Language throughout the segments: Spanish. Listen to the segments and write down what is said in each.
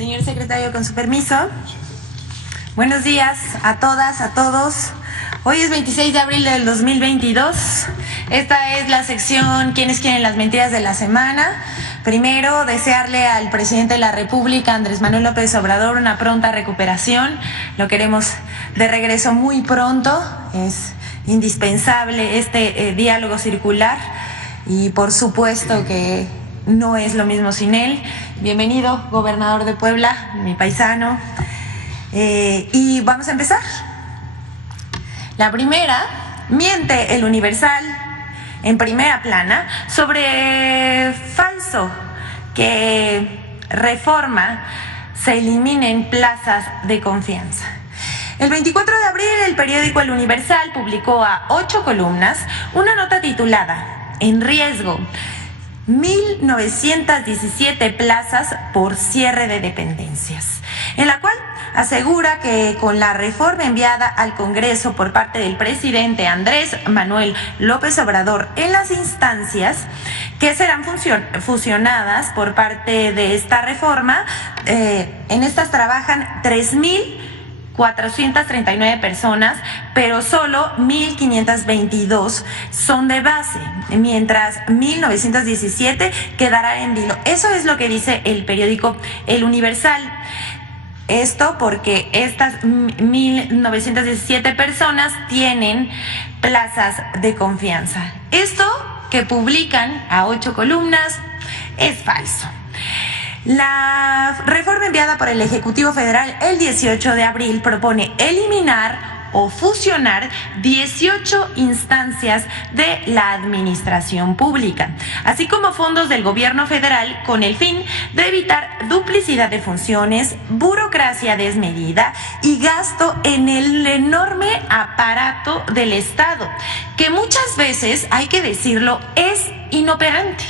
Señor secretario, con su permiso. Buenos días a todas, a todos. Hoy es 26 de abril del 2022. Esta es la sección ¿Quiénes quieren las mentiras de la semana? Primero, desearle al presidente de la República, Andrés Manuel López Obrador, una pronta recuperación. Lo queremos de regreso muy pronto. Es indispensable este diálogo circular y por supuesto que no es lo mismo sin él. Bienvenido, gobernador de Puebla, mi paisano. Y vamos a empezar. La primera, miente el Universal en primera plana sobre falso que Reforma se eliminen plazas de confianza. El 24 de abril el periódico El Universal publicó a 8 columnas una nota titulada En riesgo, 1,917 plazas por cierre de dependencias, en la cual asegura que con la reforma enviada al Congreso por parte del presidente Andrés Manuel López Obrador en las instancias que serán fusionadas por parte de esta reforma, en estas trabajan 3,439 personas, pero solo 1,522 son de base, mientras 1,917 quedarán en vilo. Eso es lo que dice el periódico El Universal. Esto porque estas 1,917 personas tienen plazas de confianza. Esto que publican a 8 columnas es falso. La reforma enviada por el Ejecutivo Federal el 18 de abril propone eliminar o fusionar 18 instancias de la administración pública, así como fondos del gobierno federal con el fin de evitar duplicidad de funciones, burocracia desmedida y gasto en el enorme aparato del Estado, que muchas veces, hay que decirlo, es inoperante.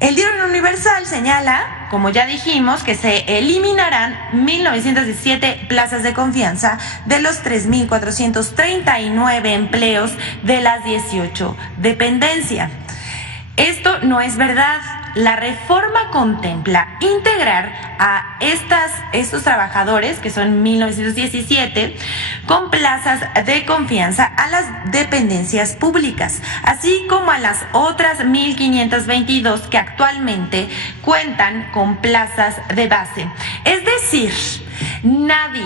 El diario Universal señala, como ya dijimos, que se eliminarán 1,917 plazas de confianza de los 3,439 empleos de las 18 dependencias. Esto no es verdad. La reforma contempla integrar a estos trabajadores, que son 1,917, con plazas de confianza a las dependencias públicas, así como a las otras 1,522 que actualmente cuentan con plazas de base. Es decir, nadie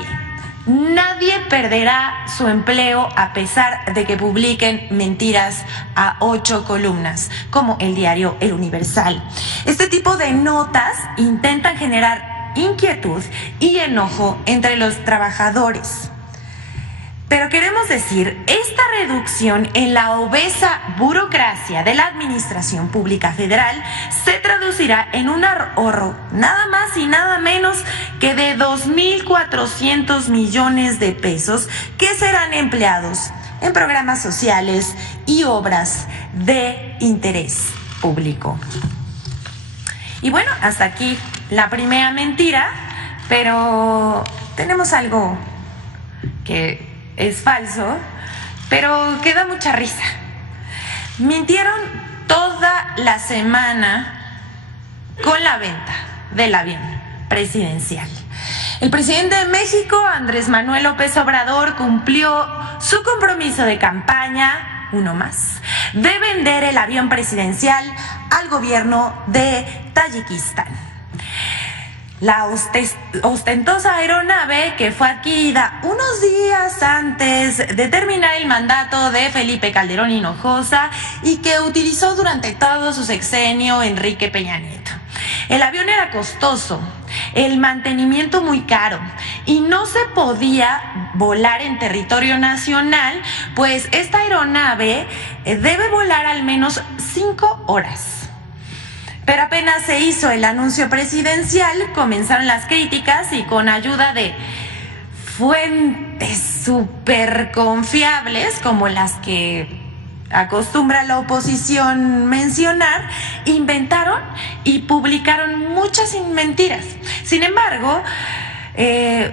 perderá su empleo a pesar de que publiquen mentiras a 8 columnas, como el diario El Universal. Este tipo de notas intentan generar inquietud y enojo entre los trabajadores. Pero queremos decir, esta reducción en la obesa burocracia de la Administración Pública Federal se traducirá en un ahorro nada más y nada menos que de 2,400 millones de pesos que serán empleados en programas sociales y obras de interés público. Y bueno, hasta aquí la primera mentira, pero tenemos algo que es falso, pero que da mucha risa. Mintieron toda la semana con la venta del avión presidencial. El presidente de México, Andrés Manuel López Obrador, cumplió su compromiso de campaña, uno más, de vender el avión presidencial al gobierno de Tayikistán. La ostentosa aeronave, que fue adquirida unos días antes de terminar el mandato de Felipe Calderón Hinojosa y que utilizó durante todo su sexenio Enrique Peña Nieto. El avión era costoso, el mantenimiento muy caro y no se podía volar en territorio nacional, pues esta aeronave debe volar al menos 5 horas. Pero apenas se hizo el anuncio presidencial, comenzaron las críticas y con ayuda de fuentes súper confiables, como las que acostumbra la oposición mencionar, inventaron y publicaron muchas mentiras. Sin embargo,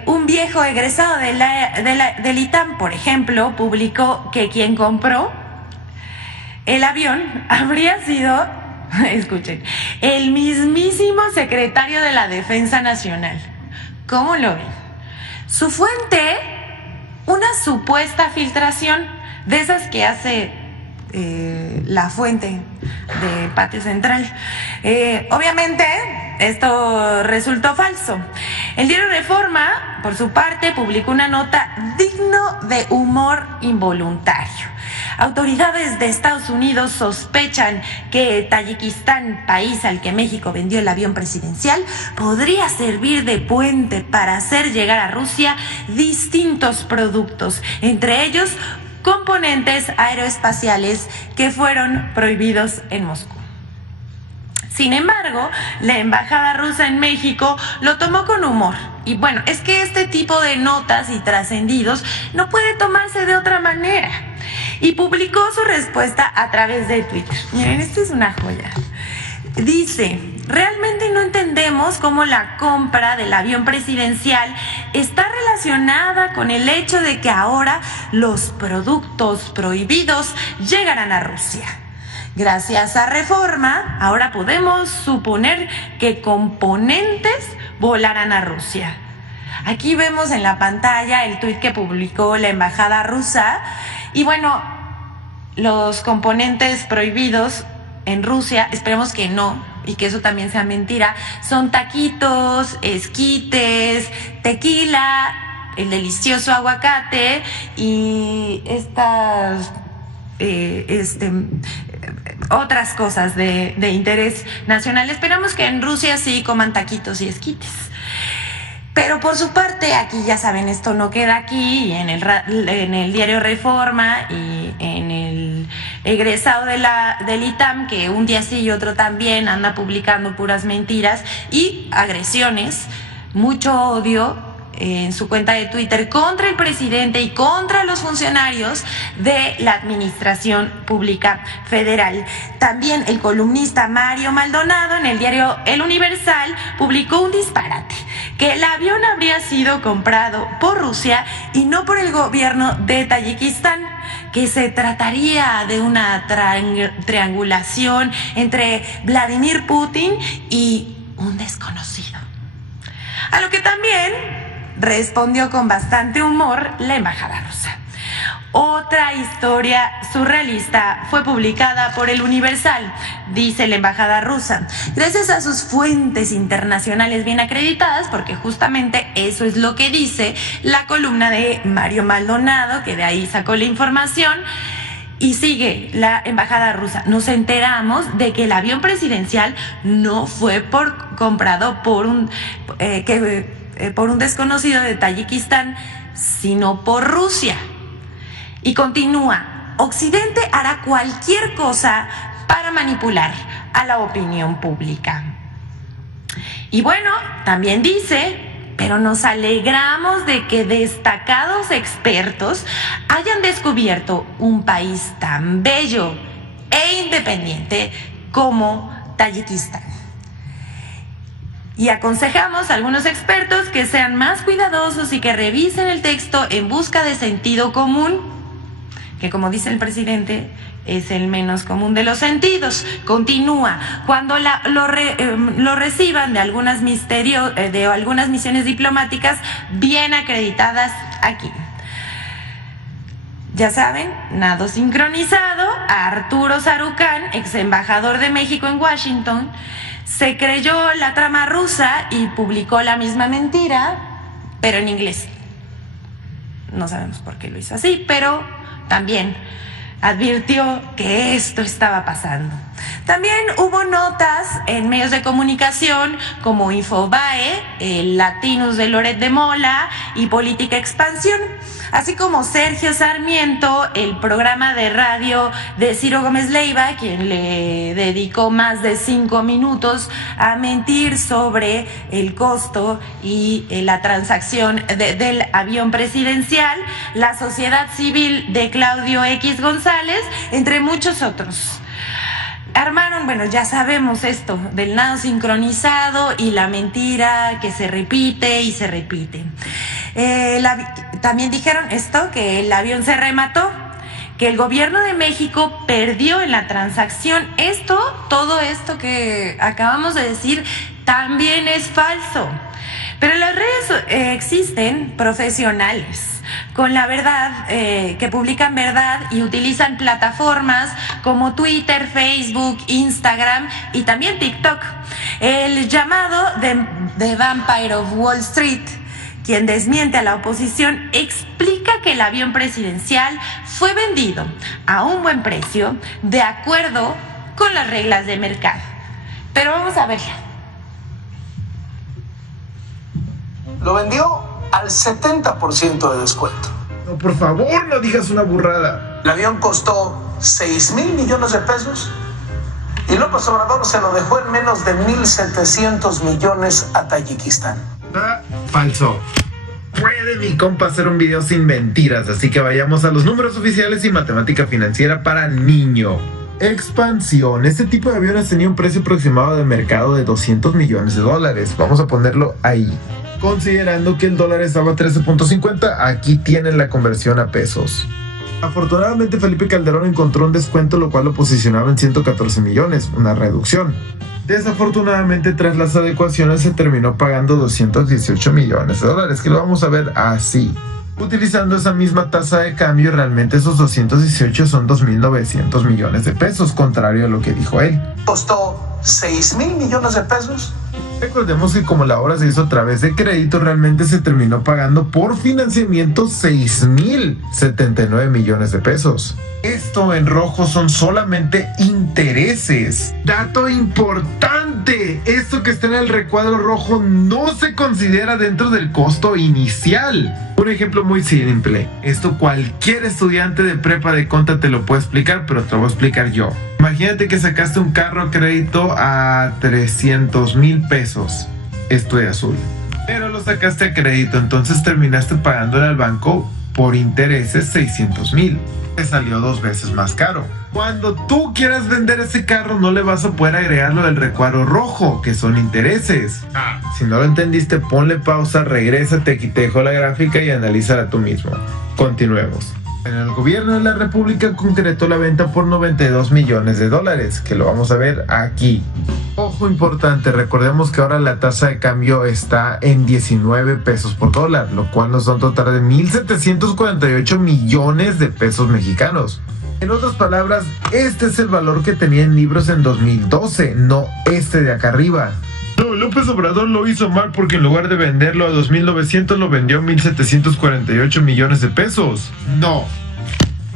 un viejo egresado del ITAM, por ejemplo, publicó que quien compró el avión habría sido escuchen, el mismísimo secretario de la Defensa Nacional. ¿Cómo lo ven? Su fuente, una supuesta filtración de esas que hace la fuente de Patio Central. Obviamente, esto resultó falso. El diario Reforma, por su parte, publicó una nota digno de humor involuntario. Autoridades de Estados Unidos sospechan que Tayikistán, país al que México vendió el avión presidencial, podría servir de puente para hacer llegar a Rusia distintos productos, entre ellos componentes aeroespaciales que fueron prohibidos en Moscú. Sin embargo, la embajada rusa en México lo tomó con humor. Y bueno, es que este tipo de notas y trascendidos no puede tomarse de otra manera. Y publicó su respuesta a través de Twitter. Miren, esto es una joya. Dice: realmente no entendemos cómo la compra del avión presidencial está relacionada con el hecho de que ahora los productos prohibidos llegarán a Rusia. Gracias a Reforma, ahora podemos suponer que componentes volarán a Rusia. Aquí vemos en la pantalla el tuit que publicó la embajada rusa. Y bueno, los componentes prohibidos en Rusia, esperemos que no, y que eso también sea mentira, son taquitos, esquites, tequila, el delicioso aguacate y estas otras cosas de interés nacional. Esperamos que en Rusia sí coman taquitos y esquites. Pero por su parte, aquí ya saben, esto no queda aquí, en el diario Reforma y en el egresado del ITAM, que un día sí y otro también anda publicando puras mentiras y agresiones, mucho odio en su cuenta de Twitter contra el presidente y contra los funcionarios de la Administración Pública Federal. También el columnista Mario Maldonado en el diario El Universal publicó un disparate, que el avión habría sido comprado por Rusia y no por el gobierno de Tayikistán, que se trataría de una triangulación entre Vladimir Putin y un desconocido. A lo que también respondió con bastante humor la embajada rusa. Otra historia surrealista fue publicada por El Universal, dice la embajada rusa. Gracias a sus fuentes internacionales bien acreditadas, porque justamente eso es lo que dice la columna de Mario Maldonado, que de ahí sacó la información. Y sigue la embajada rusa: nos enteramos de que el avión presidencial no fue comprado por un desconocido de Tayikistán, sino por Rusia. Y continúa: Occidente hará cualquier cosa para manipular a la opinión pública. Y bueno, también dice: pero nos alegramos de que destacados expertos hayan descubierto un país tan bello e independiente como Tayikistán. Y aconsejamos a algunos expertos que sean más cuidadosos y que revisen el texto en busca de sentido común, que, como dice el presidente, es el menos común de los sentidos. Continúa: cuando lo reciban de algunas misiones diplomáticas bien acreditadas aquí. Ya saben, nado sincronizado. Arturo Sarucán, ex embajador de México en Washington, se creyó la trama rusa y publicó la misma mentira, pero en inglés. No sabemos por qué lo hizo así, pero también advirtió que esto estaba pasando. También hubo notas en medios de comunicación como Infobae, el Latinus de Loret de Mola y Política Expansión, así como Sergio Sarmiento, el programa de radio de Ciro Gómez Leiva, quien le dedicó más de 5 minutos a mentir sobre el costo y la transacción del avión presidencial, La Sociedad Civil de Claudio X González, entre muchos otros. Armaron, bueno, ya sabemos esto del nado sincronizado y la mentira que se repite y se repite. También dijeron esto, que el avión se remató, que el gobierno de México perdió en la transacción. Todo esto que acabamos de decir, también es falso. Pero en las redes existen profesionales con la verdad, que publican verdad y utilizan plataformas como Twitter, Facebook, Instagram y también TikTok. El llamado The Vampire of Wall Street, quien desmiente a la oposición, explica que el avión presidencial fue vendido a un buen precio de acuerdo con las reglas de mercado. Pero vamos a verlo. Lo vendió al 70% de descuento. No, por favor, no digas una burrada. El avión costó 6,000 millones de pesos y López Obrador se lo dejó en menos de 1,700 millones a Tayikistán. Falso. Puede mi compa hacer un video sin mentiras, así que vayamos a los números oficiales y matemática financiera para niño. Expansión. Este tipo de aviones tenía un precio aproximado de mercado de $200 millones. Vamos a ponerlo ahí. Considerando que el dólar estaba a 13.50, aquí tienen la conversión a pesos. Afortunadamente Felipe Calderón encontró un descuento, lo cual lo posicionaba en 114 millones, una reducción. Desafortunadamente, tras las adecuaciones se terminó pagando 218 millones de dólares, que lo vamos a ver así. Utilizando esa misma tasa de cambio, realmente esos 218 son 2.900 millones de pesos, contrario a lo que dijo él. Costó 6,000 millones de pesos. Recordemos que como la obra se hizo a través de crédito, realmente se terminó pagando por financiamiento 6.079 millones de pesos. Esto en rojo son solamente intereses. Dato importante, esto que está en el recuadro rojo no se considera dentro del costo inicial. Un ejemplo muy simple, esto cualquier estudiante de prepa de conta te lo puede explicar, pero te lo voy a explicar yo. Imagínate que sacaste un carro a crédito a 300,000 pesos, esto de azul, pero lo sacaste a crédito, entonces terminaste pagándole al banco por intereses 600,000. Te salió 2 veces más caro. Cuando tú quieras vender ese carro, no le vas a poder agregar lo del recuadro rojo, que son intereses. Si no lo entendiste, ponle pausa, regrésate, aquí te dejo la gráfica y analízala tú mismo. Continuemos. El gobierno de la República concretó la venta por 92 millones de dólares, que lo vamos a ver aquí. Ojo importante, recordemos que ahora la tasa de cambio está en 19 pesos por dólar, lo cual nos da un total de 1.748 millones de pesos mexicanos. En otras palabras, este es el valor que tenía en libros en 2012, no este de acá arriba. No, López Obrador lo hizo mal porque en lugar de venderlo a 2.900 lo vendió a 1.748 millones de pesos. No.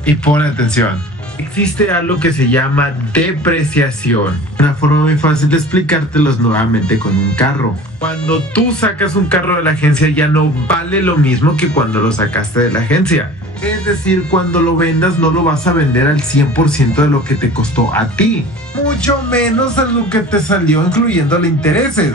Y pon atención. Existe algo que se llama depreciación. Una forma muy fácil de explicártelo es nuevamente con un carro. Cuando tú sacas un carro de la agencia ya no vale lo mismo que cuando lo sacaste de la agencia. Es decir, cuando lo vendas no lo vas a vender al 100% de lo que te costó a ti. Mucho menos a lo que te salió incluyendo los intereses.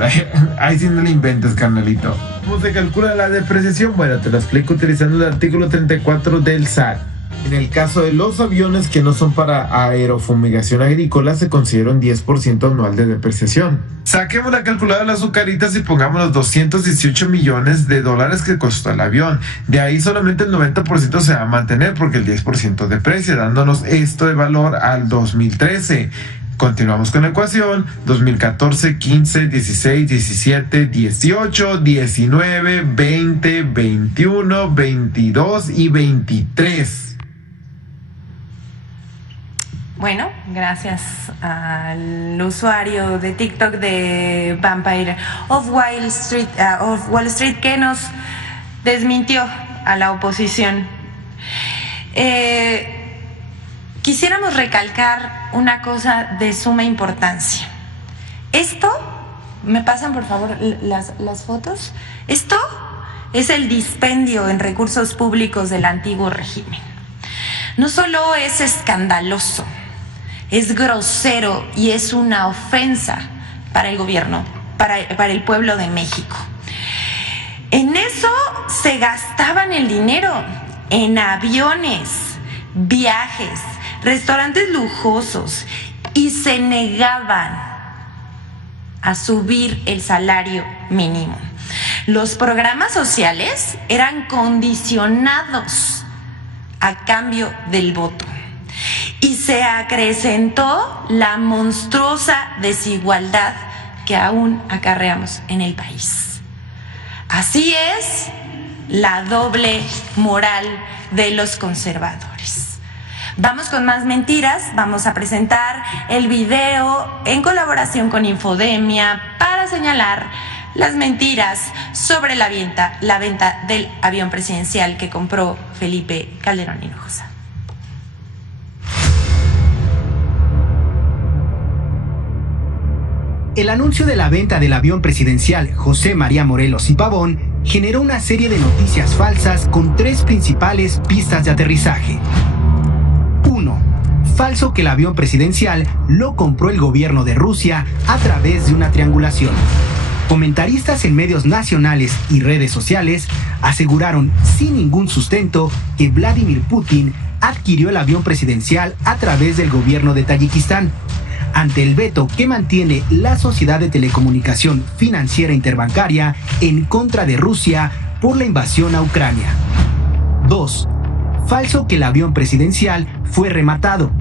Ahí sí no le inventes, carnalito. ¿Cómo se calcula la depreciación? Bueno, te lo explico utilizando el artículo 34 del SAT. En el caso de los aviones que no son para aerofumigación agrícola, se considera un 10% anual de depreciación. Saquemos la calculadora de las azucaritas y pongamos los 218 millones de dólares que costó el avión. De ahí solamente el 90% se va a mantener porque el 10% deprecia, dándonos esto de valor al 2013. Continuamos con la ecuación: 2014, 15, 16, 17, 18, 19, 20, 21, 22 y 23. Bueno, gracias al usuario de TikTok de Vampire of Wall Street, que nos desmintió a la oposición. Quisiéramos recalcar una cosa de suma importancia. Esto, ¿me pasan por favor las fotos? Esto es el dispendio en recursos públicos del antiguo régimen. No solo es escandaloso, es grosero y es una ofensa para el gobierno, para el pueblo de México. En eso se gastaban el dinero, en aviones, viajes, restaurantes lujosos, y se negaban a subir el salario mínimo. Los programas sociales eran condicionados a cambio del voto. y se acrecentó la monstruosa desigualdad que aún acarreamos en el país. Así es la doble moral de los conservadores. Vamos con más mentiras, vamos a presentar el video en colaboración con Infodemia para señalar las mentiras sobre la venta del avión presidencial que compró Felipe Calderón Hinojosa. El anuncio de la venta del avión presidencial José María Morelos y Pavón generó una serie de noticias falsas con tres principales pistas de aterrizaje. 1. Falso que el avión presidencial lo compró el gobierno de Rusia a través de una triangulación. Comentaristas en medios nacionales y redes sociales aseguraron sin ningún sustento que Vladimir Putin adquirió el avión presidencial a través del gobierno de Tayikistán, ante el veto que mantiene la Sociedad de Telecomunicación Financiera Interbancaria en contra de Rusia por la invasión a Ucrania. 2. Falso que el avión presidencial fue rematado.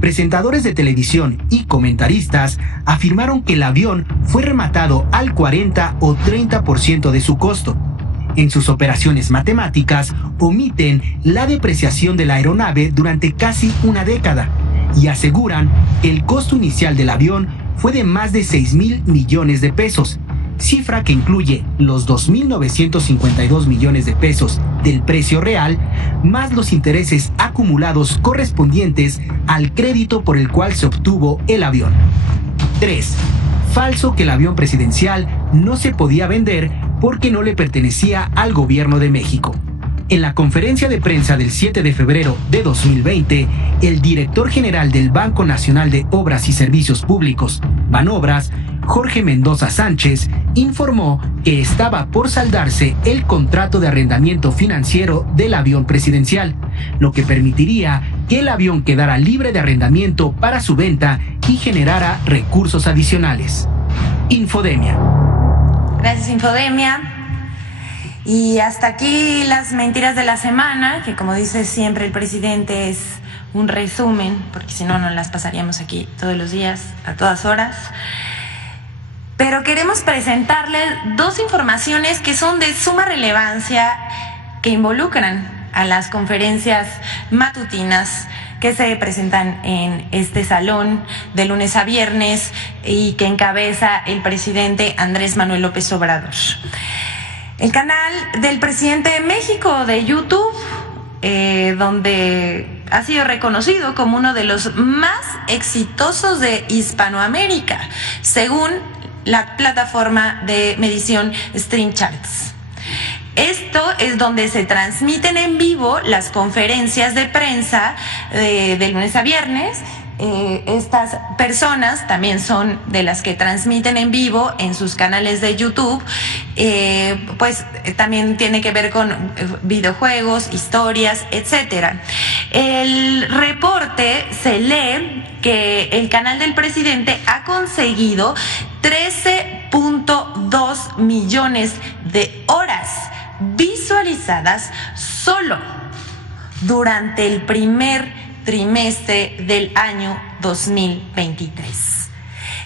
Presentadores de televisión y comentaristas afirmaron que el avión fue rematado al 40 o 30% de su costo. En sus operaciones matemáticas omiten la depreciación de la aeronave durante casi una década y aseguran que el costo inicial del avión fue de más de 6,000 millones de pesos, cifra que incluye los 2,952 millones de pesos del precio real, más los intereses acumulados correspondientes al crédito por el cual se obtuvo el avión. 3. Falso que el avión presidencial no se podía vender porque no le pertenecía al gobierno de México. En la conferencia de prensa del 7 de febrero de 2020, el director general del Banco Nacional de Obras y Servicios Públicos, Banobras, Jorge Mendoza Sánchez, informó que estaba por saldarse el contrato de arrendamiento financiero del avión presidencial, lo que permitiría que el avión quedara libre de arrendamiento para su venta y generara recursos adicionales. Infodemia. Gracias, Infodemia. Y hasta aquí las mentiras de la semana, que como dice siempre el presidente es un resumen, porque si no, no las pasaríamos aquí todos los días, a todas horas. Pero queremos presentarles dos informaciones que son de suma relevancia, que involucran a las conferencias matutinas que se presentan en este salón de lunes a viernes y que encabeza el presidente Andrés Manuel López Obrador. El canal del presidente de México de YouTube, donde ha sido reconocido como uno de los más exitosos de Hispanoamérica, según la plataforma de medición Stream Charts. Esto es donde se transmiten en vivo las conferencias de prensa de lunes a viernes. Estas personas también son de las que transmiten en vivo en sus canales de YouTube, pues también tiene que ver con videojuegos, historias, etcétera. El reporte se lee que el canal del presidente ha conseguido 13.2 millones de horas visualizadas solo durante el primer trimestre del año 2023.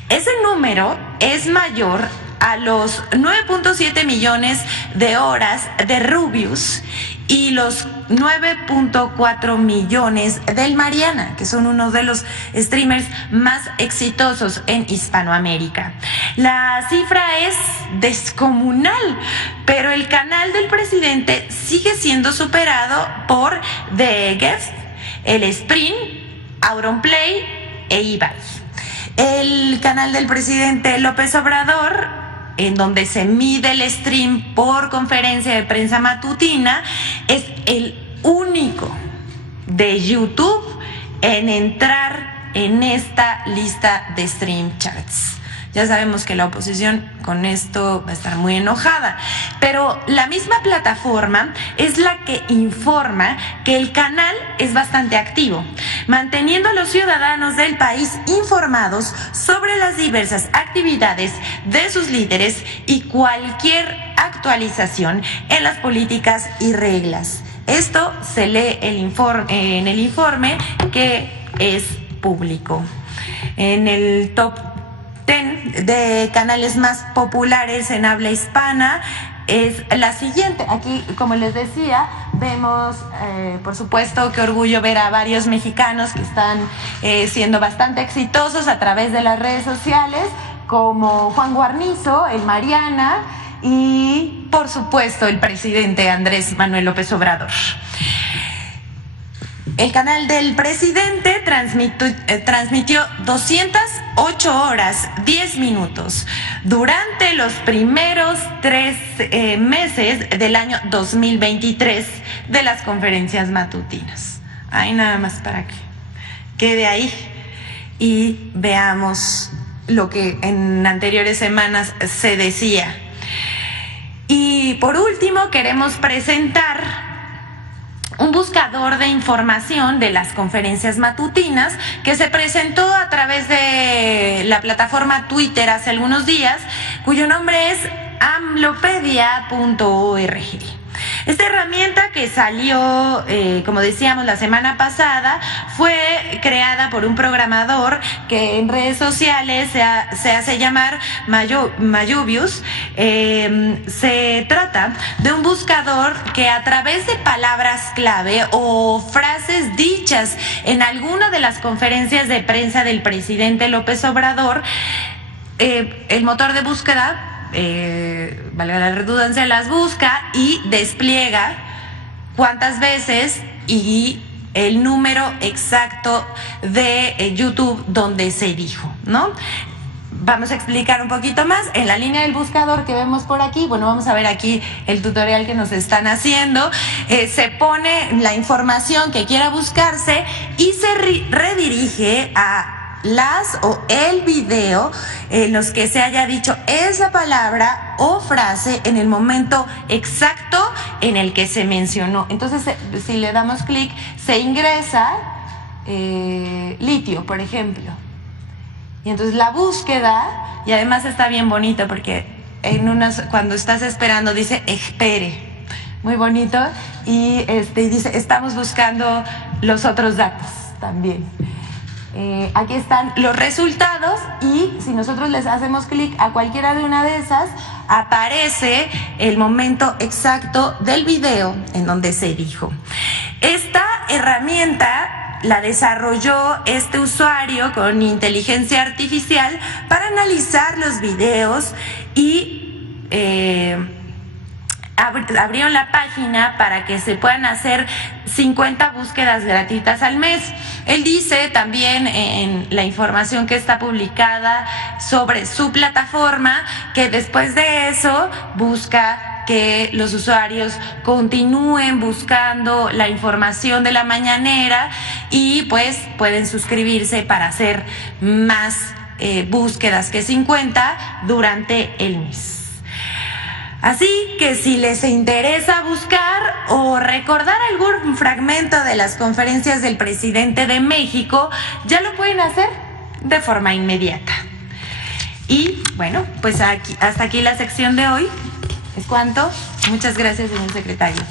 Ese número es mayor a los 9.7 millones de horas de Rubius y los 9.4 millones del Mariana, que son uno de los streamers más exitosos en Hispanoamérica. La cifra es descomunal, pero el canal del presidente sigue siendo superado por The Guest, el Sprint, Auronplay e Ibai. El canal del presidente López Obrador, en donde se mide el stream por conferencia de prensa matutina, es el único de YouTube en entrar en esta lista de Stream Charts. Ya sabemos que la oposición con esto va a estar muy enojada, pero la misma plataforma es la que informa que el canal es bastante activo, manteniendo a los ciudadanos del país informados sobre las diversas actividades de sus líderes y cualquier actualización en las políticas y reglas. Esto se lee en el informe que es público. En el top 10 de canales más populares en habla hispana es la siguiente. Aquí, como les decía, vemos, por supuesto, qué orgullo ver a varios mexicanos que están siendo bastante exitosos a través de las redes sociales, como Juan Guarnizo, el Mariana y, por supuesto, el presidente Andrés Manuel López Obrador. El canal del presidente transmitió 208 horas, 10 minutos durante los primeros 3 meses del año 2023 de las conferencias matutinas. Ahí nada más para que quede ahí y veamos lo que en anteriores semanas se decía. Y por último, queremos presentar un buscador de información de las conferencias matutinas que se presentó a través de la plataforma Twitter hace algunos días, cuyo nombre es amlopedia.org. Esta herramienta, que salió, como decíamos, la semana pasada, fue creada por un programador que en redes sociales se hace llamar Mayubius. Se trata de un buscador que, a través de palabras clave o frases dichas en alguna de las conferencias de prensa del presidente López Obrador, el motor de búsqueda, valga la redundancia, las busca y despliega cuántas veces y el número exacto de YouTube donde se dijo, ¿no? Vamos a explicar un poquito más. En la línea del buscador que vemos por aquí, bueno, vamos a ver aquí el tutorial que nos están haciendo. Se pone la información que quiera buscarse y se redirige a las o el video en los que se haya dicho esa palabra o frase en el momento exacto en el que se mencionó. Entonces, si le damos clic, se ingresa litio, por ejemplo. Y entonces la búsqueda, y además está bien bonito porque cuando estás esperando dice espere, muy bonito, y dice estamos buscando los otros datos también. Aquí están los resultados y si nosotros les hacemos clic a cualquiera de una de esas, aparece el momento exacto del video en donde se dijo. Esta herramienta la desarrolló este usuario con inteligencia artificial para analizar los videos y abrieron la página para que se puedan hacer 50 búsquedas gratuitas al mes. Él dice también en la información que está publicada sobre su plataforma que después de eso busca que los usuarios continúen buscando la información de la mañanera y pues pueden suscribirse para hacer más búsquedas que 50 durante el mes. Así que si les interesa buscar o recordar algún fragmento de las conferencias del presidente de México, ya lo pueden hacer de forma inmediata. Y bueno, pues hasta aquí la sección de hoy. ¿Es cuánto? Muchas gracias, señor secretario.